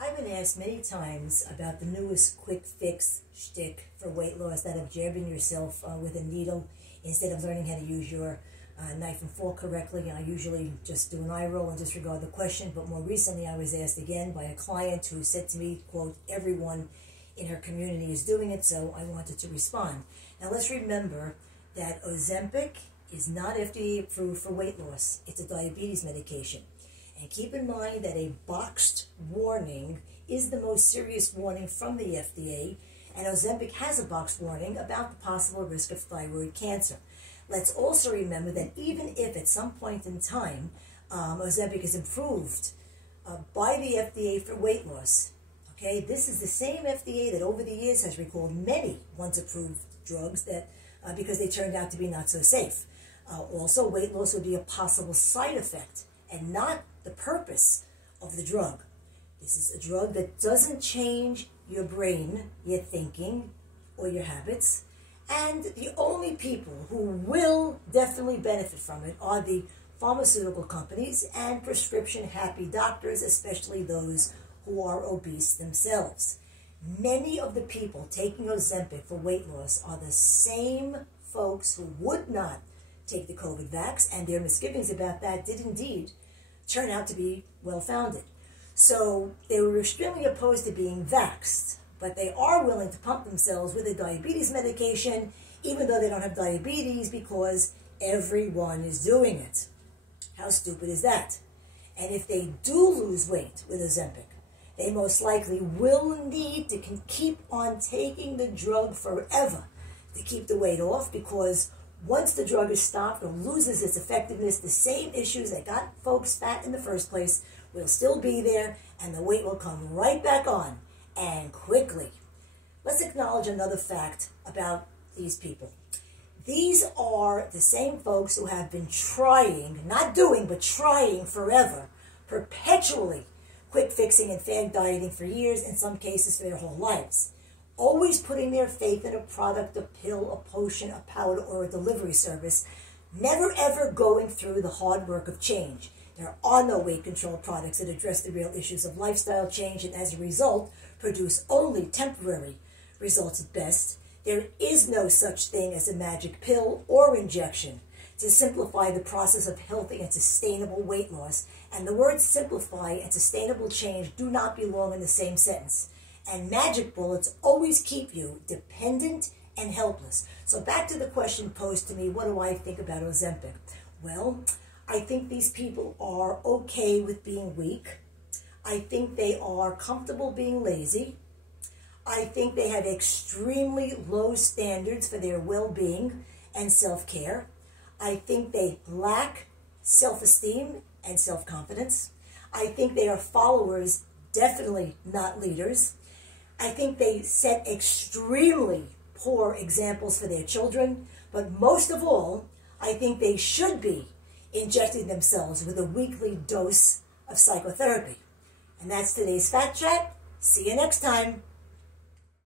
I've been asked many times about the newest quick fix shtick for weight loss, that of jabbing yourself with a needle instead of learning how to use your knife and fork correctly. I usually just do an eye roll and disregard the question, but more recently I was asked again by a client who said to me, quote, everyone in her community is doing it, so I wanted to respond. Now let's remember that Ozempic is not FDA approved for weight loss. It's a diabetes medication. And keep in mind that a boxed warning is the most serious warning from the FDA, and Ozempic has a boxed warning about the possible risk of thyroid cancer. Let's also remember that even if at some point in time Ozempic is approved by the FDA for weight loss, okay, this is the same FDA that over the years has recalled many once approved drugs that because they turned out to be not so safe. Also, weight loss would be a possible side effect and not the purpose of the drug. This is a drug that doesn't change your brain, your thinking, or your habits. And the only people who will definitely benefit from it are the pharmaceutical companies and prescription-happy doctors, especially those who are obese themselves. Many of the people taking Ozempic for weight loss are the same folks who would not take the COVID vax, and their misgivings about that did indeed turn out to be well-founded. So they were extremely opposed to being vaxxed, but they are willing to pump themselves with a diabetes medication, even though they don't have diabetes, because everyone is doing it. How stupid is that? And if they do lose weight with Ozempic, they most likely will need to keep on taking the drug forever to keep the weight off, because once the drug is stopped or loses its effectiveness, the same issues that got folks fat in the first place will still be there, and the weight will come right back on, and quickly. Let's acknowledge another fact about these people. These are the same folks who have been trying, not doing, but trying forever, perpetually, quick fixing and fad dieting for years, in some cases for their whole lives. Always putting their faith in a product, a pill, a potion, a powder, or a delivery service, never ever going through the hard work of change. There are no weight control products that address the real issues of lifestyle change, and as a result, produce only temporary results at best. There is no such thing as a magic pill or injection to simplify the process of healthy and sustainable weight loss, and the words simplify and sustainable change do not belong in the same sentence. And magic bullets always keep you dependent and helpless. So back to the question posed to me, what do I think about Ozempic? Well, I think these people are okay with being weak. I think they are comfortable being lazy. I think they have extremely low standards for their well-being and self-care. I think they lack self-esteem and self-confidence. I think they are followers, definitely not leaders. I think they set extremely poor examples for their children, but most of all, I think they should be injecting themselves with a weekly dose of psychotherapy. And that's today's Fat Chat. See you next time.